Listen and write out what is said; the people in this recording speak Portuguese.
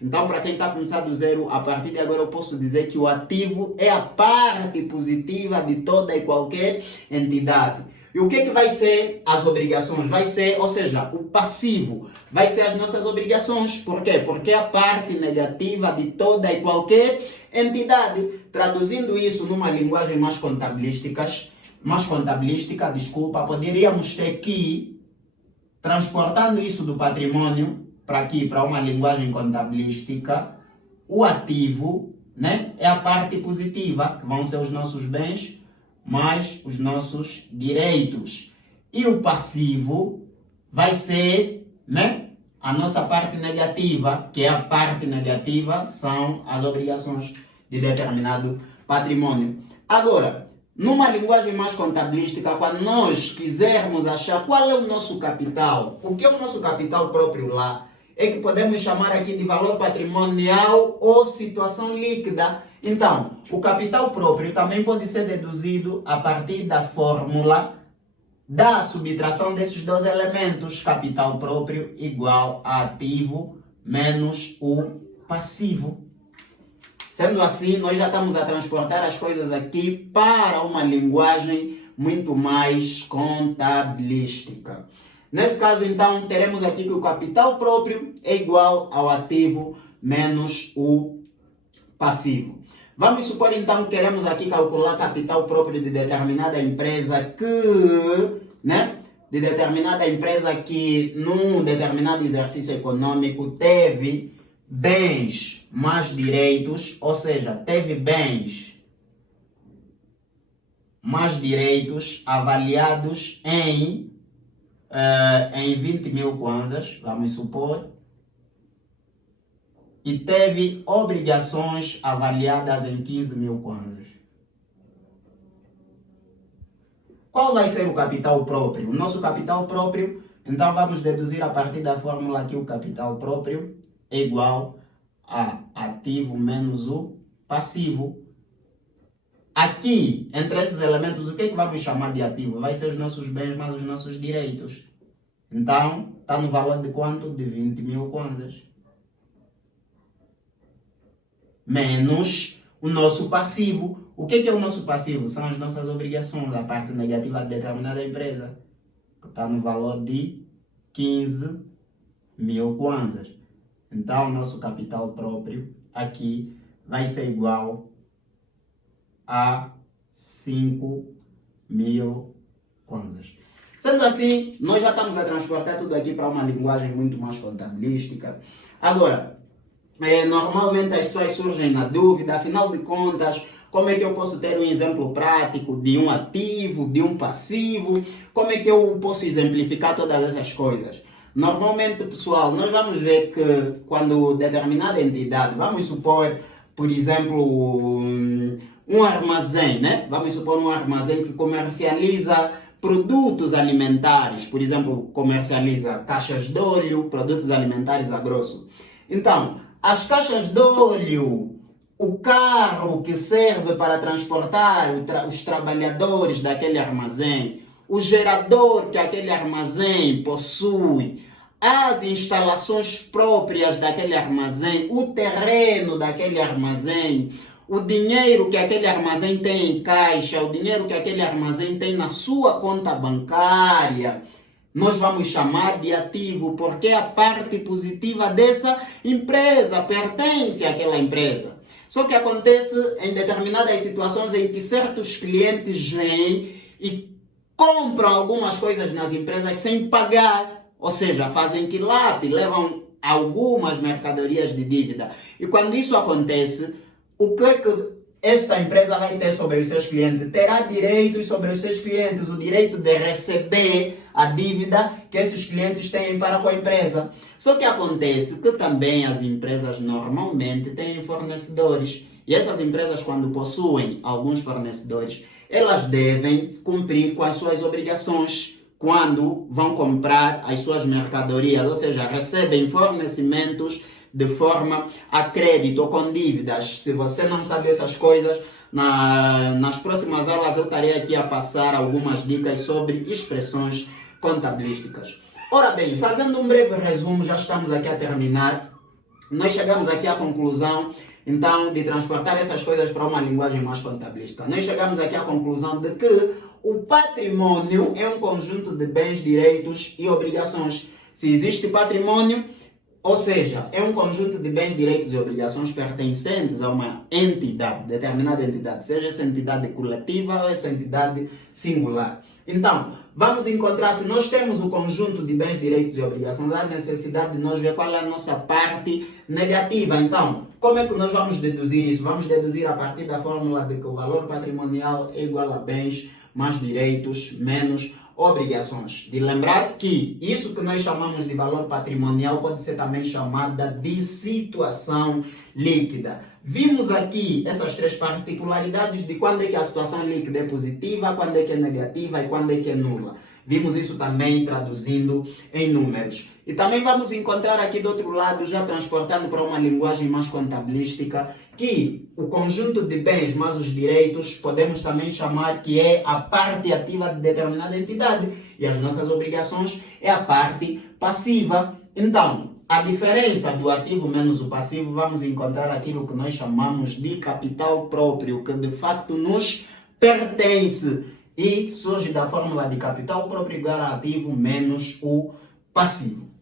Então, para quem está começando do zero, a partir de agora eu posso dizer que o ativo é a parte positiva de toda e qualquer entidade. E o que vai ser as obrigações? Vai ser, ou seja, o passivo vai ser as nossas obrigações. Por quê? Porque é a parte negativa de toda e qualquer entidade. Traduzindo isso numa linguagem mais contabilística, poderíamos ter que, transportando isso do patrimônio para aqui, para uma linguagem contabilística, o ativo, né, é a parte positiva, que vão ser os nossos bens, mais os nossos direitos. E o passivo vai ser, né, a nossa parte negativa, que é a parte negativa, são as obrigações de determinado patrimônio. Agora, numa linguagem mais contabilística, quando nós quisermos achar qual é o nosso capital, o que é o nosso capital próprio lá, é que podemos chamar aqui de valor patrimonial ou situação líquida. Então, o capital próprio também pode ser deduzido a partir da fórmula da subtração desses dois elementos. Capital próprio igual a ativo menos o passivo. Sendo assim, nós já estamos a transportar as coisas aqui para uma linguagem muito mais contabilística. Nesse caso, então, teremos aqui que o capital próprio é igual ao ativo menos o passivo. Vamos supor, então, que queremos aqui calcular capital próprio de determinada empresa que num determinado exercício econômico teve bens mais direitos, ou seja, teve bens mais direitos avaliados em 20 mil kwanzas, vamos supor, e teve obrigações avaliadas em 15 mil kwanzas. Qual vai ser o capital próprio? O nosso capital próprio, então vamos deduzir a partir da fórmula que o capital próprio é igual a ativo menos o passivo. Aqui, entre esses elementos, o que é que vamos chamar de ativo? Vai ser os nossos bens mais os nossos direitos. Então, está no valor de quanto? De 20 mil kwanzas. Menos o nosso passivo. O que é o nosso passivo? São as nossas obrigações, a parte negativa de determinada empresa, que está no valor de 15 mil kwanzas. Então, o nosso capital próprio aqui vai ser igual a 5 mil kwanzas. Sendo assim, nós já estamos a transportar tudo aqui para uma linguagem muito mais contabilística. Agora, normalmente as pessoas surgem na dúvida, afinal de contas, como é que eu posso ter um exemplo prático de um ativo, de um passivo? Como é que eu posso exemplificar todas essas coisas? Normalmente, pessoal, nós vamos ver que quando determinada entidade, vamos supor, por exemplo, um armazém, né? Vamos supor um armazém que comercializa produtos alimentares, por exemplo, comercializa caixas de óleo, produtos alimentares a grosso. Então, as caixas de óleo, o carro que serve para transportar os trabalhadores daquele armazém, o gerador que aquele armazém possui, as instalações próprias daquele armazém, o terreno daquele armazém, o dinheiro que aquele armazém tem em caixa, o dinheiro que aquele armazém tem na sua conta bancária, nós vamos chamar de ativo, porque a parte positiva dessa empresa pertence àquela empresa. Só que acontece em determinadas situações em que certos clientes vêm e compram algumas coisas nas empresas sem pagar, ou seja, fazem quilape, levam algumas mercadorias de dívida. E quando isso acontece, o que esta empresa vai ter sobre os seus clientes? Terá direitos sobre os seus clientes, o direito de receber a dívida que esses clientes têm para com a empresa. Só que acontece que também as empresas normalmente têm fornecedores. E essas empresas, quando possuem alguns fornecedores, elas devem cumprir com as suas obrigações quando vão comprar as suas mercadorias, ou seja, recebem fornecimentos de forma a crédito ou com dívidas. Se você não sabe essas coisas, nas próximas aulas eu estarei aqui a passar algumas dicas sobre expressões contabilísticas. Ora bem, fazendo um breve resumo, já estamos aqui a terminar. nós chegamos aqui à conclusão, então, de transportar essas coisas para uma linguagem mais contabilística. Nós chegamos aqui à conclusão de que o patrimônio é um conjunto de bens, direitos e obrigações. Se existe patrimônio, ou seja, é um conjunto de bens, direitos e obrigações pertencentes a uma entidade, determinada entidade, seja essa entidade coletiva ou essa entidade singular. Então, vamos encontrar, se nós temos o conjunto de bens, direitos e obrigações, há necessidade de nós ver qual é a nossa parte negativa. Então, como é que nós vamos deduzir isso? Vamos deduzir a partir da fórmula de que o valor patrimonial é igual a bens mais direitos menos obrigações. De lembrar que isso que nós chamamos de valor patrimonial pode ser também chamada de situação líquida. Vimos aqui essas três particularidades de quando é que a situação líquida é positiva, quando é que é negativa e quando é que é nula. Vimos isso também traduzindo em números. E também vamos encontrar aqui do outro lado, já transportando para uma linguagem mais contabilística, que o conjunto de bens mais os direitos podemos também chamar que é a parte ativa de determinada entidade e as nossas obrigações é a parte passiva. Então, a diferença do ativo menos o passivo, vamos encontrar aquilo que nós chamamos de capital próprio, que de facto nos pertence e surge da fórmula de capital próprio igual a ativo menos o passivo.